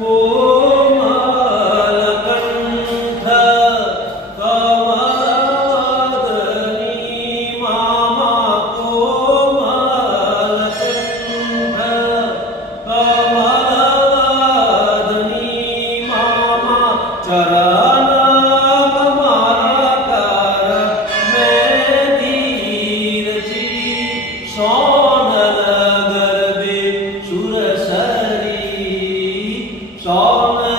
કોમલકંઠ કમલવદની મામા કોમલકંઠ કમલવદની મામા ચરણ કમળ કર મેં ધીરજી સોનલ ગરબે સુરસરી સોનલ